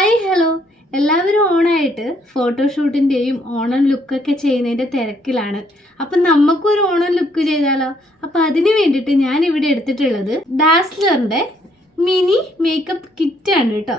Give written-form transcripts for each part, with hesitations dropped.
Hi hello എല്ലാവരും ഓണായിട്ട് ഫോട്ടോഷൂട്ടിൻ്റെയും ഓണം ലുക്കൊക്കെ ചെയ്യുന്നതിൻ്റെ തിരക്കിലാണ്. അപ്പം നമുക്കൊരു ഓണം ലുക്ക് ചെയ്താലോ? അപ്പം അതിന് വേണ്ടിയിട്ട് ഞാൻ ഇവിടെ എടുത്തിട്ടുള്ളത് ഡാസ്ലറിൻ്റെ മിനി മേക്കപ്പ് കിറ്റാണ് കേട്ടോ.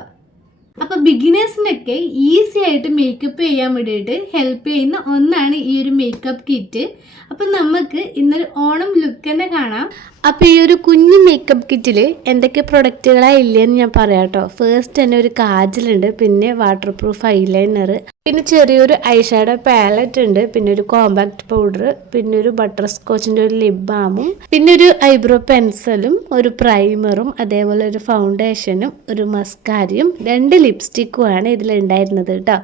അപ്പോൾ ബിഗിനേഴ്സിനൊക്കെ ഈസി ആയിട്ട് മേക്കപ്പ് ചെയ്യാൻ വേണ്ടിയിട്ട് ഹെൽപ്പ് ചെയ്യുന്ന ഒന്നാണ് ഈ ഒരു മേക്കപ്പ് കിറ്റ്. അപ്പം നമുക്ക് ഇന്നൊരു ഓണം ലുക്ക് തന്നെ കാണാം. അപ്പോൾ ഈ ഒരു കുഞ്ഞു മേക്കപ്പ് കിറ്റിൽ എന്തൊക്കെ പ്രൊഡക്റ്റുകളാണ് ഇല്ലയെന്ന് ഞാൻ പറയാം കേട്ടോ. ഫസ്റ്റ് തന്നെ ഒരു കാജലുണ്ട്, പിന്നെ വാട്ടർ പ്രൂഫ് ഐലൈനർ, പിന്നെ ചെറിയൊരു ഐഷാഡോ പാലറ്റ് ഉണ്ട്, പിന്നെ ഒരു കോമ്പാക്ട് പൗഡർ, പിന്നെ ഒരു ബട്ടർ സ്കോച്ചിൻ്റെ ഒരു ലിപ് ബാമും, പിന്നെ ഒരു ഐബ്രോ പെൻസിലും, ഒരു പ്രൈമറും, അതേപോലെ ഒരു ഫൗണ്ടേഷനും, ഒരു മസ്കാരയും, 2 ലിപ്സ്റ്റിക്കുമാണ് ഇതിലുണ്ടായിരുന്നത് കേട്ടോ.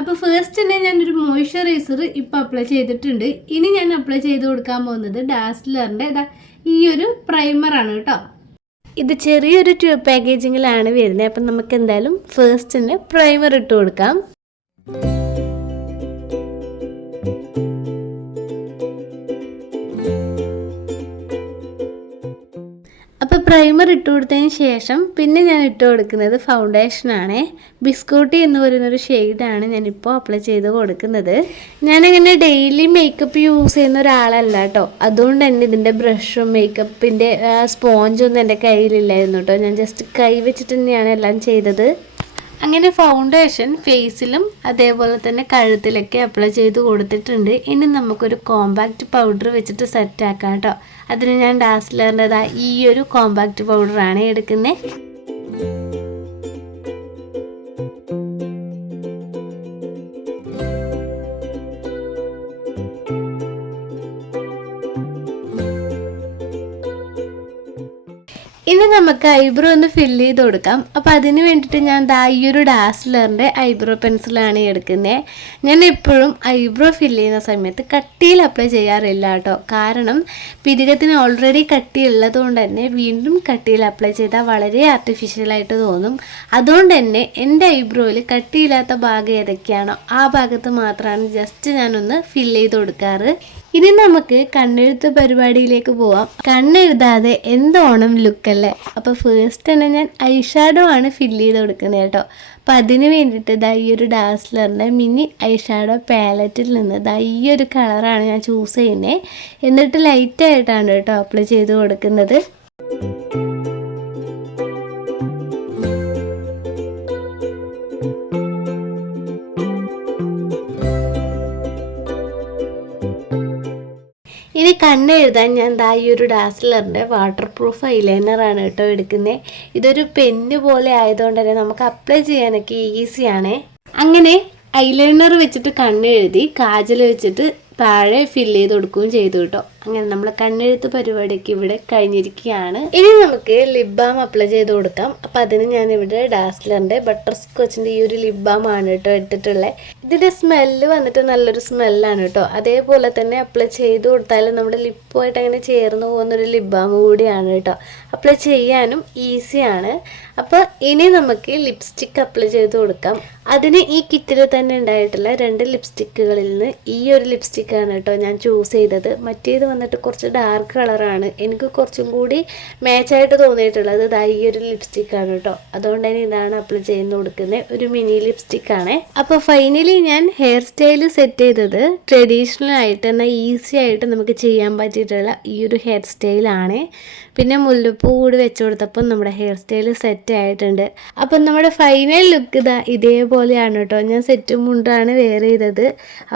അപ്പോൾ ഫസ്റ്റ് തന്നെ ഞാനൊരു മോയ്സ്ചറൈസർ ഇപ്പോൾ അപ്ലൈ ചെയ്തിട്ടുണ്ട്. ഇനി ഞാൻ അപ്ലൈ ചെയ്ത് കൊടുക്കാൻ പോകുന്നത് ഡാസ്ലറിൻ്റെ ഈ ഒരു പ്രൈമറാണ് കേട്ടോ. ഇത് ചെറിയൊരു ട്യൂബ് പാക്കേജിങ്ങിലാണ് വരുന്നത്. അപ്പം നമുക്ക് എന്തായാലും ഫസ്റ്റ് തന്നെ പ്രൈമർ ഇട്ട് കൊടുക്കാം. അപ്പോൾ പ്രൈമർ ഇട്ട് കൊടുത്തതിന് ശേഷം പിന്നെ ഞാൻ ഇട്ട് കൊടുക്കുന്നത് ഫൗണ്ടേഷനാണ്. ബിസ്കൂട്ടി എന്ന് പറയുന്നൊരു ഷെയ്ഡാണ് ഞാനിപ്പോൾ അപ്ലൈ ചെയ്ത് കൊടുക്കുന്നത്. ഞാനങ്ങനെ ഡെയിലി മേക്കപ്പ് യൂസ് ചെയ്യുന്ന ഒരാളല്ല കേട്ടോ. അതുകൊണ്ട് തന്നെ ഇതിൻ്റെ ബ്രഷും മേക്കപ്പിൻ്റെ സ്പോഞ്ചൊന്നും എൻ്റെ കയ്യിലില്ലായിരുന്നു കേട്ടോ. ഞാൻ ജസ്റ്റ് കൈ വെച്ചിട്ട് തന്നെയാണ് എല്ലാം ചെയ്തത്. അങ്ങനെ ഫൗണ്ടേഷൻ ഫേസിലും അതേപോലെ തന്നെ കഴുത്തിലൊക്കെ അപ്ലൈ ചെയ്ത് കൊടുത്തിട്ടുണ്ട്. ഇനി നമുക്കൊരു കോമ്പാക്റ്റ് പൗഡർ വെച്ചിട്ട് സെറ്റാക്കാം കേട്ടോ. അതിന് ഞാൻ ഡാസ്ലറിൻ്റെതായ ഈ ഒരു കോമ്പാക്റ്റ് പൗഡറാണ് എടുക്കുന്നത്. ഇനി നമുക്ക് ഐബ്രോ ഒന്ന് ഫില്ല് ചെയ്ത് കൊടുക്കാം. അപ്പോൾ അതിന് വേണ്ടിയിട്ട് ഞാൻ ഈ ഒരു ഡാസ്ലറിൻ്റെ ഐബ്രോ പെൻസിലാണ് എടുക്കുന്നത്. ഞാൻ എപ്പോഴും ഐബ്രോ ഫില്ല് ചെയ്യുന്ന സമയത്ത് കട്ടിയിൽ അപ്ലൈ ചെയ്യാറില്ല കേട്ടോ. കാരണം പിരികത്തിന് ഓൾറെഡി കട്ടിയുള്ളത് കൊണ്ട് തന്നെ വീണ്ടും കട്ടിയിൽ അപ്ലൈ ചെയ്താൽ വളരെ ആർട്ടിഫിഷ്യലായിട്ട് തോന്നും. അതുകൊണ്ട് തന്നെ എൻ്റെ ഐബ്രോയിൽ കട്ടിയില്ലാത്ത ഭാഗം ഏതൊക്കെയാണോ ആ ഭാഗത്ത് മാത്രമാണ് ജസ്റ്റ് ഞാനൊന്ന് ഫില്ല് ചെയ്ത് കൊടുക്കാറ്. ഇനി നമുക്ക് കണ്ണെഴുത്ത് പരിപാടിയിലേക്ക് പോവാം. കണ്ണെഴുതാതെ എന്തോണം ലുക്കല്ലേ. അപ്പോൾ ഫസ്റ്റ് തന്നെ ഞാൻ ഐഷാഡോ ആണ് ഫില്ല് ചെയ്ത് കൊടുക്കുന്നത് കേട്ടോ. അപ്പോൾ അതിന് വേണ്ടിയിട്ട് ഈ ഒരു ഡാസ്ലറിൻ്റെ മിനി ഐഷാഡോ പാലറ്റിൽ നിന്ന് ഈ ഒരു കളറാണ് ഞാൻ ചൂസ് ചെയ്യുന്നത്. എന്നിട്ട് ലൈറ്റായിട്ടാണ് കേട്ടോ അപ്ലൈ ചെയ്ത് കൊടുക്കുന്നത്. ഇനി കണ്ണെഴുതാൻ ഞാൻ ഈ ഒരു ഡാസ്ലറിൻ്റെ വാട്ടർ പ്രൂഫ് ഐലൈനറാണ് കേട്ടോ എടുക്കുന്നത്. ഇതൊരു പെന്ന് പോലെ ആയതുകൊണ്ട് തന്നെ നമുക്ക് അപ്ലൈ ചെയ്യാനൊക്കെ ഈസിയാണ്. അങ്ങനെ ഐലൈനർ വെച്ചിട്ട് കണ്ണെഴുതി കാജൽ വെച്ചിട്ട് താഴെ ഫില്ല് ചെയ്ത് കൊടുക്കുകയും ചെയ്തു കേട്ടോ. അങ്ങനെ നമ്മൾ കണ്ണെഴുത്ത് പരിപാടിയൊക്കെ ഇവിടെ കഴിഞ്ഞിരിക്കുകയാണ്. ഇനി നമുക്ക് ലിപ് ബാം അപ്ലൈ ചെയ്ത് കൊടുക്കാം. അപ്പം അതിന് ഞാനിവിടെ ഡാസ്ലറിൻ്റെ ബട്ടർ സ്കോച്ചിൻ്റെ ഈ ഒരു ലിപ് ബാം ആണ് കേട്ടോ എടുത്തിട്ടുള്ളത്. ഇതിൻ്റെ സ്മെല്ല് വന്നിട്ട് നല്ലൊരു സ്മെല്ലാണ് കേട്ടോ. അതേപോലെ തന്നെ അപ്ലൈ ചെയ്ത് കൊടുത്താൽ നമ്മുടെ ലിപ്പുമായിട്ട് അങ്ങനെ ചേർന്ന് പോകുന്നൊരു ലിപ് ബാം കൂടിയാണ് കേട്ടോ. അപ്ലൈ ചെയ്യാനും ഈസിയാണ്. അപ്പോൾ ഇനി നമുക്ക് ലിപ്സ്റ്റിക്ക് അപ്ലൈ ചെയ്ത് കൊടുക്കാം. അതിന് ഈ കിറ്റിൽ തന്നെ ഉണ്ടായിട്ടുള്ള 2 ലിപ്സ്റ്റിക്കുകളിൽ നിന്ന് ഈ ഒരു ലിപ്സ്റ്റിക്കാണ് കേട്ടോ ഞാൻ ചൂസ് ചെയ്തത്. മറ്റേത് വന്നിട്ട് കുറച്ച് ഡാർക്ക് കളറാണ്. എനിക്ക് കുറച്ചും കൂടി മാച്ചായിട്ട് തോന്നിയിട്ടുള്ളത് ഈ ഒരു ലിപ്സ്റ്റിക്കാണ് കേട്ടോ. അതുകൊണ്ട് തന്നെ ഇതാണ് അപ്ലൈ ചെയ്ത് കൊടുക്കുന്നത്. ഒരു മിനി ലിപ്സ്റ്റിക്കാണ്. അപ്പോൾ ഫൈനലി ഞാൻ ഹെയർ സ്റ്റൈൽ സെറ്റ് ചെയ്തത് ട്രഡീഷണൽ ആയിട്ട് എന്നാൽ ഈസി ആയിട്ട് നമുക്ക് ചെയ്യാൻ പറ്റിയിട്ടുള്ള ഈ ഒരു ഹെയർ സ്റ്റൈലാണ്. പിന്നെ മുല്ലപ്പൂ കൂടി വെച്ച് കൊടുത്തപ്പോൾ നമ്മുടെ ഹെയർ സ്റ്റൈൽ സെറ്റ് ആയിട്ടുണ്ട്. അപ്പം നമ്മുടെ ഫൈനൽ ലുക്ക് ഇതേപോലെയാണ് കേട്ടോ. ഞാൻ സെറ്റും മുണ്ടാണ് വെയർ ചെയ്തത്.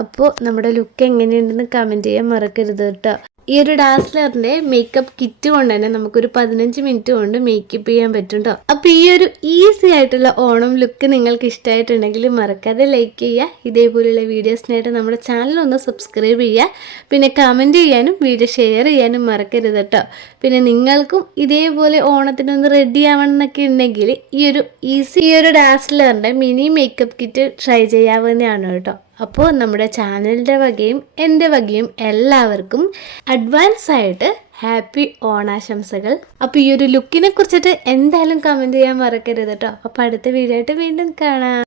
അപ്പോൾ നമ്മുടെ ലുക്ക് എങ്ങനെയുണ്ടെന്ന് കമൻറ്റ് ചെയ്യാൻ മറക്കരുത് കേട്ടോ. ഈ ഒരു ഡാസ്ലറിൻ്റെ മേക്കപ്പ് കിറ്റ് കൊണ്ട് തന്നെ നമുക്കൊരു 15 മിനിറ്റ് കൊണ്ട് മേക്കപ്പ് ചെയ്യാൻ പറ്റും കേട്ടോ. അപ്പോൾ ഈ ഒരു ഈസി ആയിട്ടുള്ള ഓണം ലുക്ക് നിങ്ങൾക്ക് ഇഷ്ടമായിട്ടുണ്ടെങ്കിൽ മറക്കാതെ ലൈക്ക് ചെയ്യുക. ഇതേപോലെയുള്ള വീഡിയോസിനായിട്ട് നമ്മുടെ ചാനൽ ഒന്ന് സബ്സ്ക്രൈബ് ചെയ്യുക. പിന്നെ കമൻറ്റ് ചെയ്യാനും വീഡിയോ ഷെയർ ചെയ്യാനും മറക്കരുത് കേട്ടോ. പിന്നെ നിങ്ങൾക്കും ഇതേപോലെ ഓണത്തിനൊന്ന് റെഡി ആവണം എന്നൊക്കെ ഉണ്ടെങ്കിൽ ഈ ഒരു ഡാസ്ലറിൻ്റെ മിനി മേക്കപ്പ് കിറ്റ് ട്രൈ ചെയ്യാവുന്നതാണ് കേട്ടോ. അപ്പോൾ നമ്മുടെ ചാനലിൻ്റെ വകയും എൻ്റെ വകയും എല്ലാവർക്കും അഡ്വാൻസ് ആയിട്ട് ഹാപ്പി ഓണാശംസകൾ. അപ്പോൾ ഈ ഒരു ലുക്കിനെ കുറിച്ചിട്ട് എന്തായാലും കമൻറ്റ് ചെയ്യാൻ മറക്കരുത് കേട്ടോ. അപ്പോൾ അടുത്ത വീഡിയോ ആയിട്ട് വീണ്ടും കാണാം.